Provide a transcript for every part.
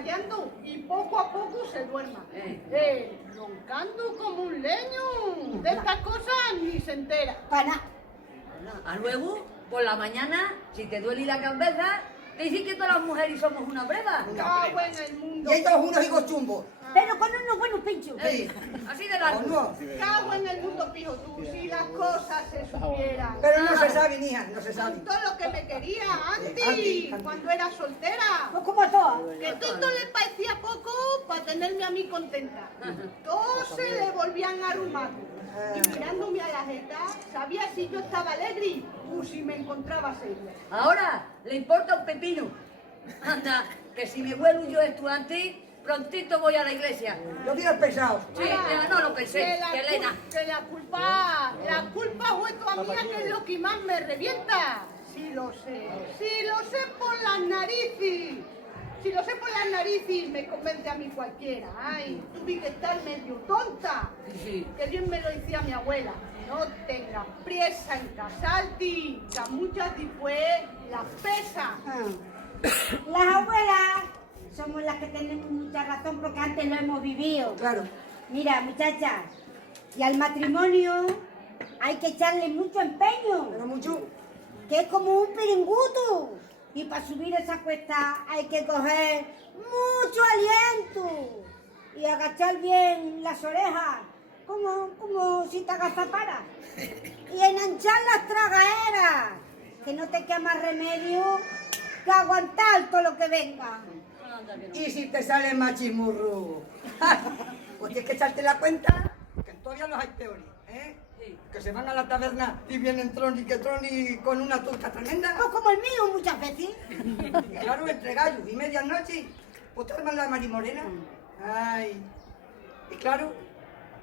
callando y poco a poco se duerma. Roncando como un leño. De estas cosas ni se entera. Pana. A luego, por la mañana, si te duele la cabeza, te dicen que todas las mujeres somos una breva. Cago en el mundo. Y ellos unos higos chumbos. Pero con unos buenos pinchos. Así de largo. No. Cago en el mundo, pijo tú. Si las cosas se supieran. Pero no se sabe, hija, no se sabe. Todo lo que me quería Anti. antes, cuando era soltera. Pues como todas. Que todo le parecía poco para tenerme a mí contenta. Todos se le volvían arrumados. Y mirándome a la jeta, sabía si yo estaba alegre o si me encontraba seria. Ahora le importa un pepino. Anda, que si me vuelvo yo esto antes, prontito voy a la iglesia. Lo tienes pensado. Sí, no lo pensé, que Elena. Que la culpa fue toda mía, que es lo que más me revienta. Sí lo sé por las narices. Si lo sé por las narices, me convence a mí cualquiera. Ay, tuve que estar medio tonta. Sí. Que bien me lo decía mi abuela. No tengas prisa en casarte, que a muchas después las pesa. Las abuelas somos las que tenemos mucha razón porque antes lo hemos vivido. Claro. Mira, muchachas, y al matrimonio hay que echarle mucho empeño, Pero mucho. que es como un piringuto. Y para subir esa cuesta hay que coger mucho aliento y agachar bien las orejas, como si te agazaparas. Y enanchar las tragaderas, que no te queda más remedio que aguantar todo lo que venga. Y si te sale machismurro, pues tienes que echarte la cuenta que todavía los hay peores, ¿eh? Sí. Que se van a la taberna y vienen Troni con una turca tremenda. Pues como el mío muchas veces. Y claro, entre gallos y medianoche, pues te arman la marimorena. Ay. Y claro,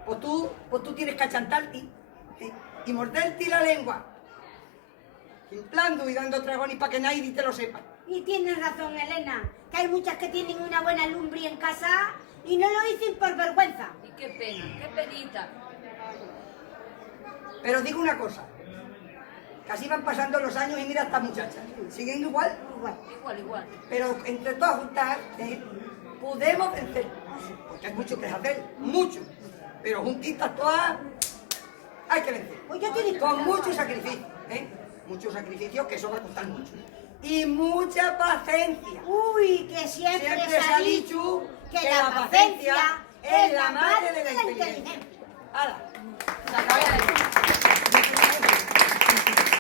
pues tú tienes que achantarte, ¿eh? Y morderte la lengua, inflando y dando tragones para que nadie te lo sepa. Y tienes razón, Elena, que hay muchas que tienen una buena lumbre en casa y no lo dicen por vergüenza. Y qué pena, qué penita. Pero digo una cosa, que así van pasando los años y mira a estas muchachas, siguen igual, Igual. pero entre todas juntas, podemos vencer, porque hay mucho que hacer, mucho, pero juntitas todas hay que vencer, Pues yo te digo, con mucho sacrificio, muchos sacrificios que eso va a costar mucho, y mucha paciencia. uy, que siempre se ha dicho que la paciencia es la madre de la inteligencia. ¡Hala!